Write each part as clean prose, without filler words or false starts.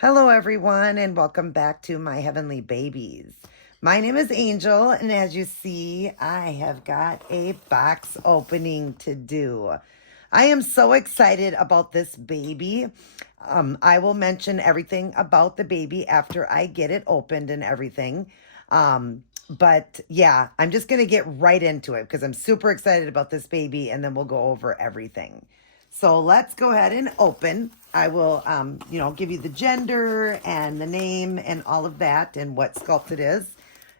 Hello, everyone, and welcome back to my heavenly babies. My name is Angel, and as you see, I have got a box opening to do. I am so excited about this baby. I will mention everything about the baby after I get it opened and everything. But yeah, I'm just going to get right into it because I'm super excited about this baby, and then we'll go over everything. So let's go ahead and open. I will, give you the gender and the name and all of that and what sculpt it is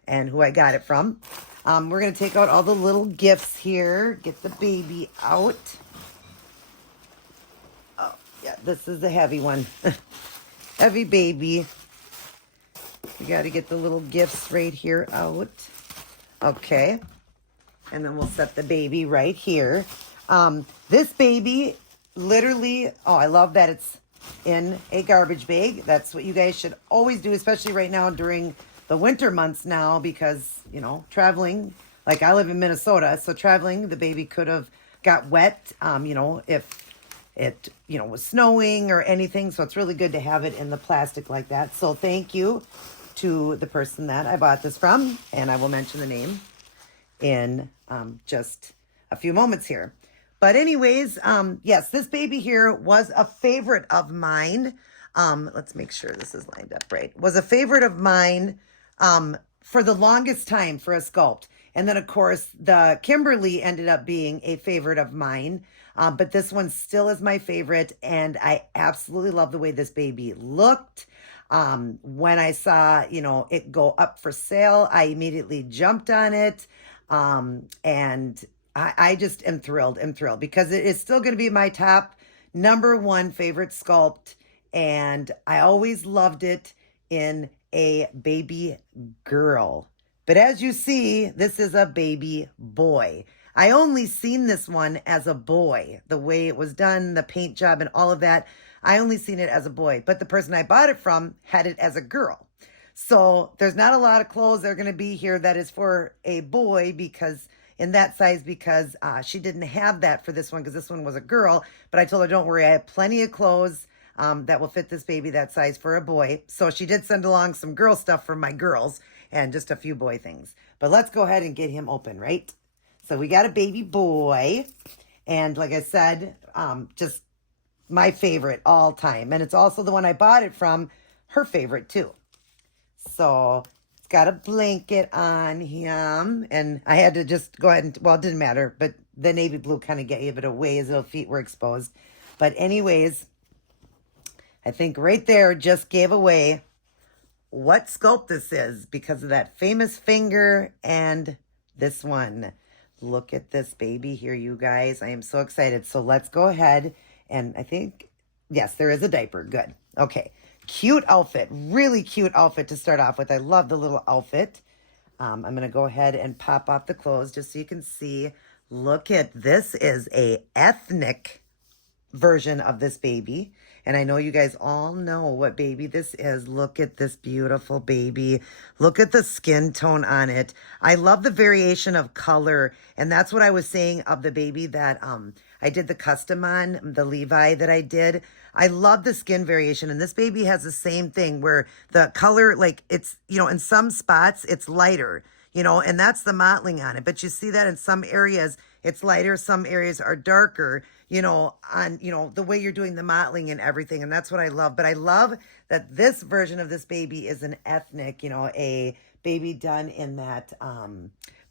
and who I got it from. We're going to take out all the little gifts here, get the baby out. Oh, yeah, this is a heavy one. Heavy baby. You got to get the little gifts right here out. Okay. And then we'll set the baby right here. This baby literally, oh, I love that it's in a garbage bag. That's what you guys should always do, especially right now during the winter months now, because, traveling, like I live in Minnesota, so traveling, the baby could have got wet, if it, was snowing or anything. So it's really good to have it in the plastic like that. So thank you to the person that I bought this from, and I will mention the name in just a few moments here. But anyways, yes, this baby here was a favorite of mine. Let's make sure this is lined up right. Was a favorite of mine for the longest time for a sculpt. And then, of course, the Kimberly ended up being a favorite of mine. But this one still is my favorite. And I absolutely love the way this baby looked. When I saw, it go up for sale, I immediately jumped on it. And I just am thrilled. Because it is still going to be my top number one favorite sculpt. And I always loved it in a baby girl. But as you see, this is a baby boy. I only seen this one as a boy. The way it was done, the paint job and all of that, I only seen it as a boy. But the person I bought it from had it as a girl. So there's not a lot of clothes that are going to be here that is for a boy because in that size because she didn't have that for this one because this one was a girl. But I told her, don't worry, I have plenty of clothes that will fit this baby that size for a boy. So she did send along some girl stuff for my girls and just a few boy things. But let's go ahead and get him open, right? So we got a baby boy. And like I said, just my favorite all time. And it's also the one I bought it from, her favorite too. So it's got a blanket on him. And I had to just go ahead and, well, it didn't matter. But the navy blue kind of gave it away. His little feet were exposed. But anyways, I think right there just gave away what sculpt this is because of that famous finger and this one. Look at this baby here, you guys. I am so excited. So let's go ahead and I think, yes, there is a diaper. Good. Okay. Cute outfit. Really cute outfit to start off with. I love the little outfit. I'm going to go ahead and pop off the clothes just so you can see. Look at this is a ethnic version of this baby. And I know you guys all know what baby this is. Look at this beautiful baby. Look at the skin tone on it. I love the variation of color. And that's what I was saying of the baby that I did the custom on, the Levi that I did. I love the skin variation. And this baby has the same thing where the color, like it's, in some spots it's lighter, and that's the mottling on it. But you see that in some areas it's lighter, some areas are darker, on, the way you're doing the mottling and everything. And that's what I love. But I love that this version of this baby is an ethnic, a baby done in that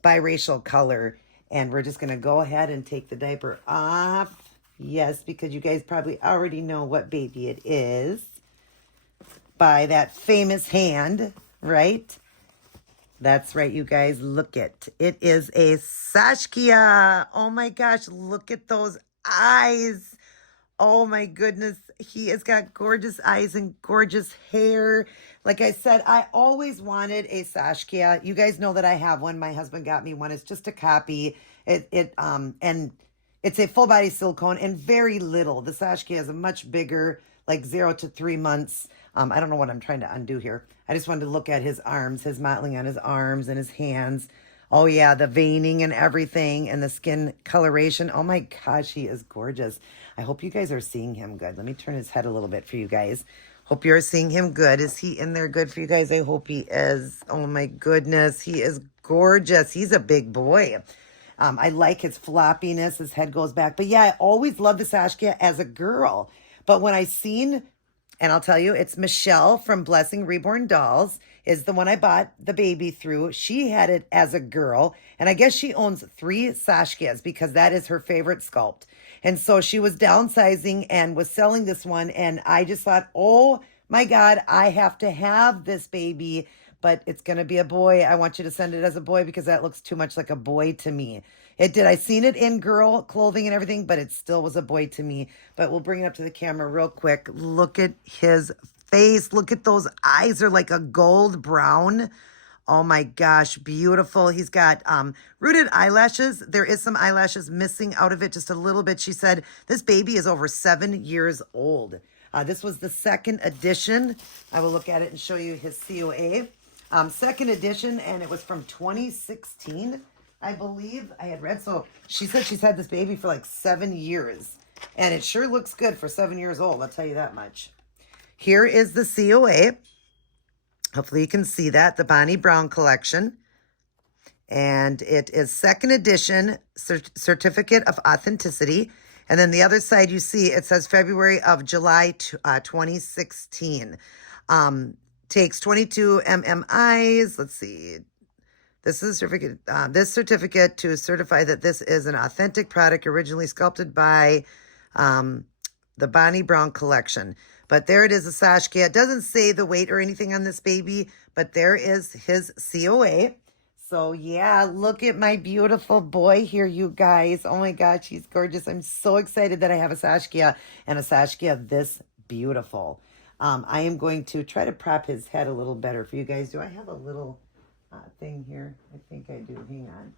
biracial color. And we're just going to go ahead and take the diaper off. Yes, because you guys probably already know what baby it is by that famous hand, right? That's right, you guys. Look it. It is a Sashkia. Oh my gosh, look at those eyes. Oh my goodness. He has got gorgeous eyes and gorgeous hair. Like I said, I always wanted a Sashkia. You guys know that I have one. My husband got me one. It's just a copy. And it's a full body silicone and very little. The Sashkia is a much bigger, like 0 to 3 months. I don't know what I'm trying to undo here. I just wanted to look at his arms, his mottling on his arms and his hands. Oh yeah, the veining and everything and the skin coloration. Oh my gosh, he is gorgeous. I hope you guys are seeing him good. Let me turn his head a little bit for you guys. Hope you're seeing him good. Is he in there good for you guys? I hope he is. Oh my goodness. He is gorgeous. He's a big boy. I like his floppiness. His head goes back. But yeah, I always loved the Saskia as a girl. But when I seen, and I'll tell you, it's Michelle from Blessing Reborn Dolls is the one I bought the baby through. She had it as a girl. And I guess she owns 3 Saskias because that is her favorite sculpt. And so she was downsizing and was selling this one. And I just thought, oh my God, I have to have this baby. But it's going to be a boy. I want you to send it as a boy because that looks too much like a boy to me. It did. I seen it in girl clothing and everything, but it still was a boy to me. But we'll bring it up to the camera real quick. Look at his face. Look at those eyes. They're like a gold brown. Oh my gosh, beautiful. He's got rooted eyelashes. There is some eyelashes missing out of it just a little bit. She said this baby is over 7 years old. This was the 2nd edition. I will look at it and show you his COA. 2nd edition, and it was from 2016, I believe. I had read. So she said she's had this baby for like 7 years. And it sure looks good for 7 years old. I'll tell you that much. Here is the COA. Hopefully you can see that. The Bonnie Brown collection. And it is 2nd edition, certificate of authenticity. And then the other side you see, it says July 2016. Takes 22 MMIs. Let's see. This is this certificate to certify that this is an authentic product originally sculpted by the Bonnie Brown collection. But there it is, a Saskia. It doesn't say the weight or anything on this baby, but there is his COA. So yeah, look at my beautiful boy here, you guys. Oh my gosh, he's gorgeous. I'm so excited that I have a Saskia and a Saskia this beautiful. I am going to try to prop his head a little better for you guys. Do I have a little thing here? I think I do. Hang on.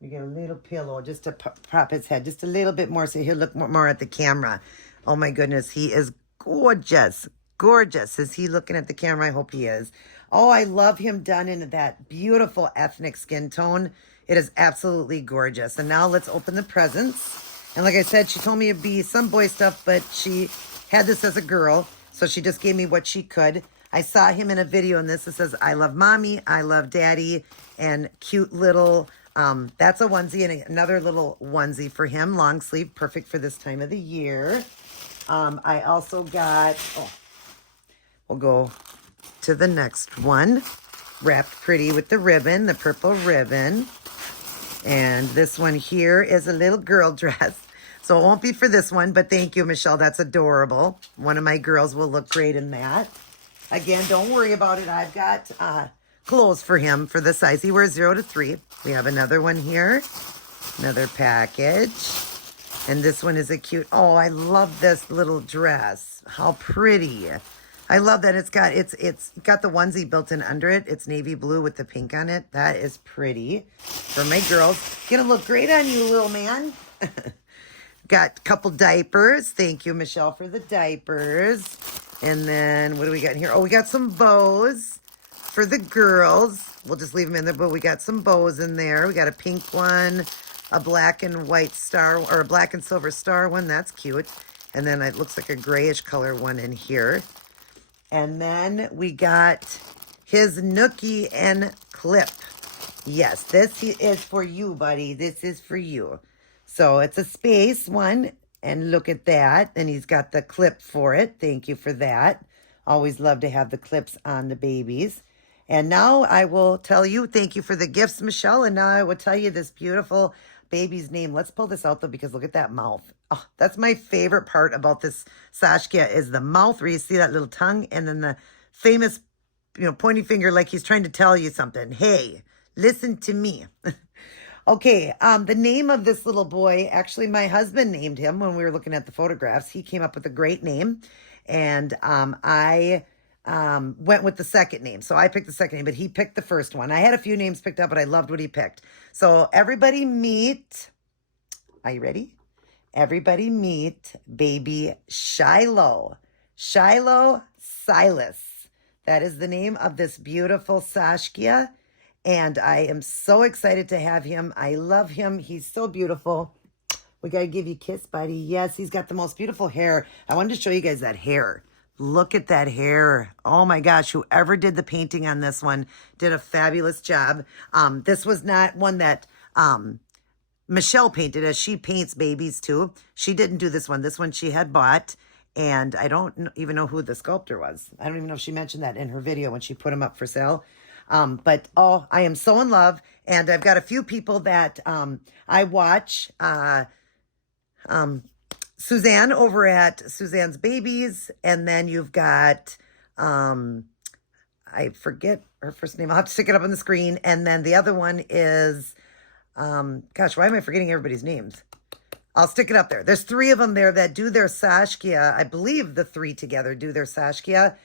We get a little pillow just to prop his head just a little bit more so he'll look more at the camera. Oh my goodness, he is gorgeous. Gorgeous. Is he looking at the camera? I hope he is. Oh, I love him done in that beautiful ethnic skin tone. It is absolutely gorgeous. And now let's open the presents. And like I said, she told me it'd be some boy stuff, but she had this as a girl. So she just gave me what she could. I saw him in a video in this. It says, I love mommy, I love daddy, and cute little, that's a onesie and another little onesie for him. Long sleeve, perfect for this time of the year. I also got, we'll go to the next one. Wrapped pretty with the ribbon, the purple ribbon. And this one here is a little girl dress. So it won't be for this one, but thank you, Michelle. That's adorable. One of my girls will look great in that. Again, don't worry about it. I've got clothes for him for the size. He wears 0 to 3. We have another one here. Another package. And this one is a cute, oh, I love this little dress. How pretty. I love that it's got the onesie built in under it. It's navy blue with the pink on it. That is pretty. For my girls. Gonna look great on you, little man. Got a couple diapers. Thank you, Michelle, for the diapers. And then what do we got in here? Oh, we got some bows for the girls. We'll just leave them in there, but we got some bows in there. We got a pink one, a black and white star, or a black and silver star one. That's cute. And then it looks like a grayish color one in here. And then we got his nookie and clip. Yes, this is for you, buddy. This is for you. So it's a space one, and look at that. And he's got the clip for it. Thank you for that. Always love to have the clips on the babies. And now I will tell you, thank you for the gifts, Michelle. And now I will tell you this beautiful baby's name. Let's pull this out, though, because look at that mouth. Oh, that's my favorite part about this Saskia is the mouth, where you see that little tongue, and then the famous, pointy finger like he's trying to tell you something. Hey, listen to me. Okay, the name of this little boy, actually my husband named him when we were looking at the photographs. He came up with a great name, and I went with the second name. So I picked the second name, but he picked the first one. I had a few names picked up, but I loved what he picked. So everybody meet, are you ready? Everybody meet baby Shiloh. Shiloh Silas. That is the name of this beautiful Saskia. And I am so excited to have him. I love him. He's so beautiful. We got to give you a kiss, buddy. Yes, he's got the most beautiful hair. I wanted to show you guys that hair. Look at that hair. Oh my gosh, whoever did the painting on this one did a fabulous job. This was not one that Michelle painted, as she paints babies too. She didn't do this one. This one she had bought, and I don't even know who the sculptor was. I don't even know if she mentioned that in her video when she put them up for sale. But oh, I am so in love, and I've got a few people that I watch. Suzanne over at Suzanne's Babies, and then you've got I forget her first name. I'll have to stick it up on the screen. And then the other one is gosh, why am I forgetting everybody's names? I'll stick it up there. There's 3 of them there that do their Sashkia. I believe the 3 together do their Sashkia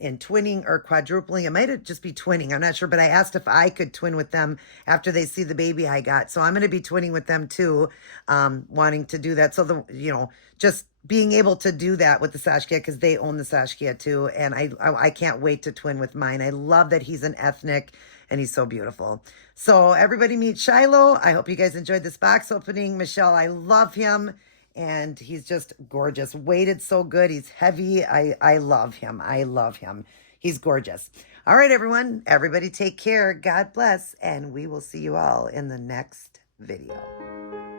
in twinning or quadrupling. It might just be twinning. I'm not sure, but I asked if I could twin with them after they see the baby I got. So I'm going to be twinning with them too, wanting to do that. So just being able to do that with the Sashkia, because they own the Sashkia too. And I can't wait to twin with mine. I love that he's an ethnic and he's so beautiful. So everybody meet Shiloh. I hope you guys enjoyed this box opening. Michelle, I love him. And he's just gorgeous. Weighted so good. He's heavy. I love him. I love him. He's gorgeous. All right, everyone. Everybody take care. God bless. And we will see you all in the next video.